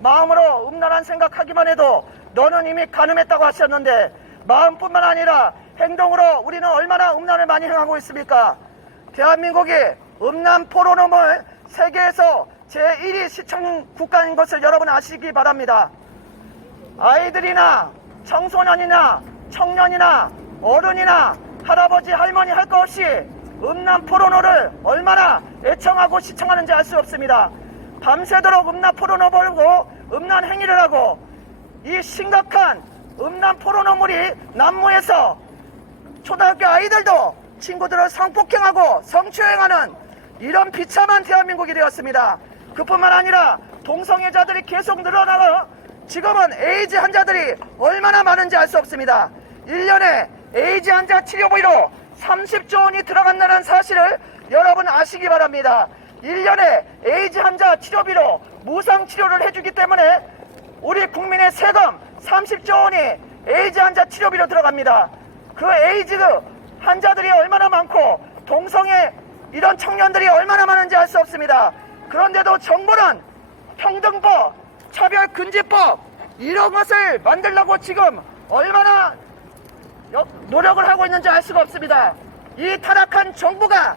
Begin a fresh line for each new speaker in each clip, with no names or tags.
마음으로 음란한 생각하기만 해도 너는 이미 가늠했다고 하셨는데 마음뿐만 아니라 행동으로 우리는 얼마나 음란을 많이 행하고 있습니까? 대한민국이 음란 포로놈을 세계에서 제1위 시청 국가인 것을 여러분 아시기 바랍니다. 아이들이나 청소년이나 청년이나 어른이나 할아버지 할머니 할 것 없이 음란 포르노를 얼마나 애청하고 시청하는지 알 수 없습니다. 밤새도록 음란 포르노 보고 음란 행위를 하고 이 심각한 음란 포르노물이 난무해서 초등학교 아이들도 친구들을 성폭행하고 성추행하는 이런 비참한 대한민국이 되었습니다. 그뿐만 아니라 동성애자들이 계속 늘어나고 지금은 에이즈 환자들이 얼마나 많은지 알 수 없습니다. 1년에 에이즈 환자 치료비로 30조 원이 들어간다는 사실을 여러분 아시기 바랍니다. 1년에 에이즈 환자 치료비로 무상 치료를 해주기 때문에 우리 국민의 세금 30조 원이 에이즈 환자 치료비로 들어갑니다. 그 에이즈 환자들이 얼마나 많고 동성애 이런 청년들이 얼마나 많은지 알 수 없습니다. 그런데도 정부는 평등법, 차별금지법 이런 것을 만들려고 지금 얼마나 여- 노력을 하고 있는지 알 수가 없습니다. 이 타락한 정부가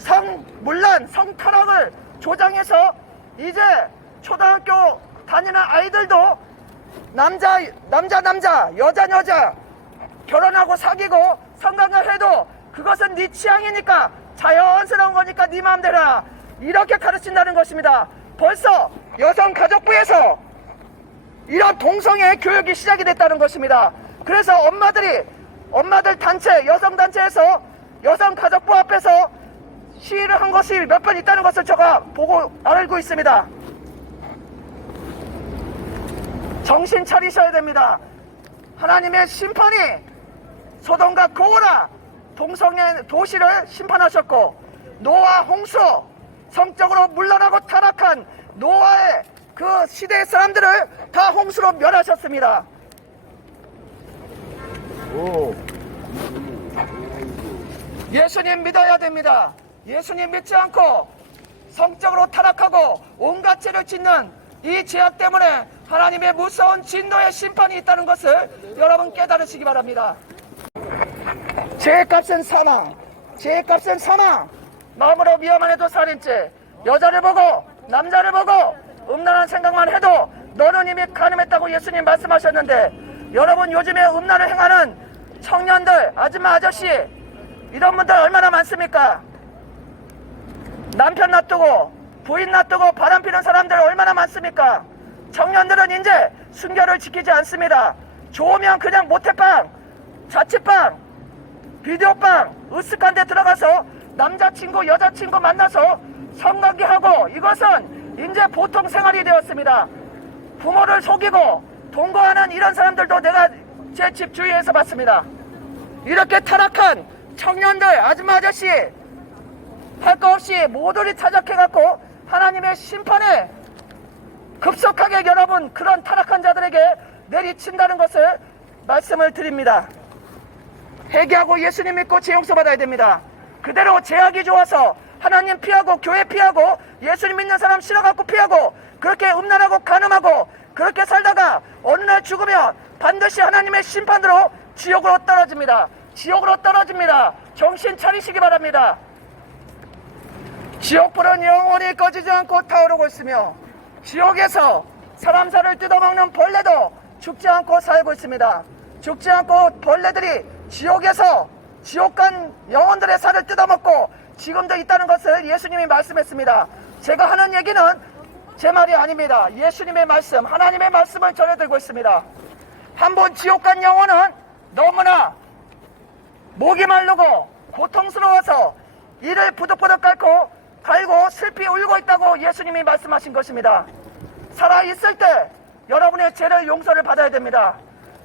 성 물론 성타락을 조장해서 이제 초등학교 다니는 아이들도 남자 남자 남자 여자 여자 결혼하고 사귀고 성관을 해도 그것은 네 취향이니까 자연스러운 거니까 네 마음대로. 이렇게 가르친다는 것입니다. 벌써 여성가족부에서 이런 동성애 교육이 시작이 됐다는 것입니다. 그래서 엄마들이 엄마들 단체 여성 단체에서 여성가족부 앞에서 시위를 한 것이 몇 번 있다는 것을 제가 보고 알고 있습니다. 정신 차리셔야 됩니다. 하나님의 심판이 소돔과 고라 동성애 도시를 심판하셨고 노아 홍수 성적으로 물러나고 타락한 노아의 그 시대의 사람들을 다 홍수로 멸하셨습니다. 예수님 믿어야 됩니다. 예수님 믿지 않고 성적으로 타락하고 온갖 죄를 짓는 이 죄악 때문에 하나님의 무서운 진노의 심판이 있다는 것을 여러분 깨달으시기 바랍니다. 죄값은 사망, 죄값은 사망. 마음으로 미워만 해도 살인죄. 여자를 보고 남자를 보고 음란한 생각만 해도 너는 이미 가늠했다고 예수님 말씀하셨는데 여러분 요즘에 음란을 행하는 청년들, 아줌마, 아저씨 이런 분들 얼마나 많습니까? 남편 놔두고 부인 놔두고 바람 피는 사람들 얼마나 많습니까? 청년들은 이제 순결을 지키지 않습니다. 좋으면 그냥 모태빵, 자취빵, 비디오빵, 으쓱한 데 들어가서 남자친구, 여자친구 만나서 성관계하고 이것은 이제 보통 생활이 되었습니다. 부모를 속이고 동거하는 이런 사람들도 내가 제 집 주위에서 봤습니다. 이렇게 타락한 청년들, 아줌마 아저씨 할거 없이 모두를 타작해갖고 하나님의 심판에 급속하게 여러분 그런 타락한 자들에게 내리친다는 것을 말씀을 드립니다. 회개하고 예수님 믿고 재용서 받아야 됩니다. 그대로 제약이 좋아서 하나님 피하고 교회 피하고 예수님 믿는 사람 싫어갖고 피하고 그렇게 음란하고 가늠하고 그렇게 살다가 어느 날 죽으면 반드시 하나님의 심판으로 지옥으로 떨어집니다. 지옥으로 떨어집니다. 정신 차리시기 바랍니다. 지옥불은 영원히 꺼지지 않고 타오르고 있으며 지옥에서 사람 살을 뜯어먹는 벌레도 죽지 않고 살고 있습니다. 죽지 않고 벌레들이 지옥에서 지옥 간 영혼들의 살을 뜯어먹고 지금도 있다는 것을 예수님이 말씀했습니다. 제가 하는 얘기는 제 말이 아닙니다. 예수님의 말씀, 하나님의 말씀을 전해드리고 있습니다. 한 번 지옥 간 영혼은 너무나 목이 마르고 고통스러워서 이를 부득부득 꿇고 갈고 슬피 울고 있다고 예수님이 말씀하신 것입니다. 살아 있을 때 여러분의 죄를 용서를 받아야 됩니다.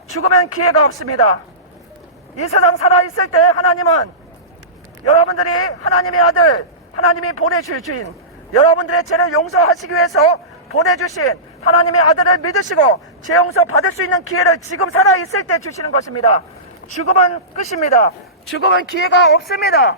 죽으면 기회가 없습니다. 이 세상 살아 있을 때 하나님은 여러분들이 하나님의 아들, 하나님이 보내줄 주인, 여러분들의 죄를 용서하시기 위해서 보내주신 하나님의 아들을 믿으시고 죄 용서 받을 수 있는 기회를 지금 살아 있을 때 주시는 것입니다. 죽음은 끝입니다. 죽음은 기회가 없습니다.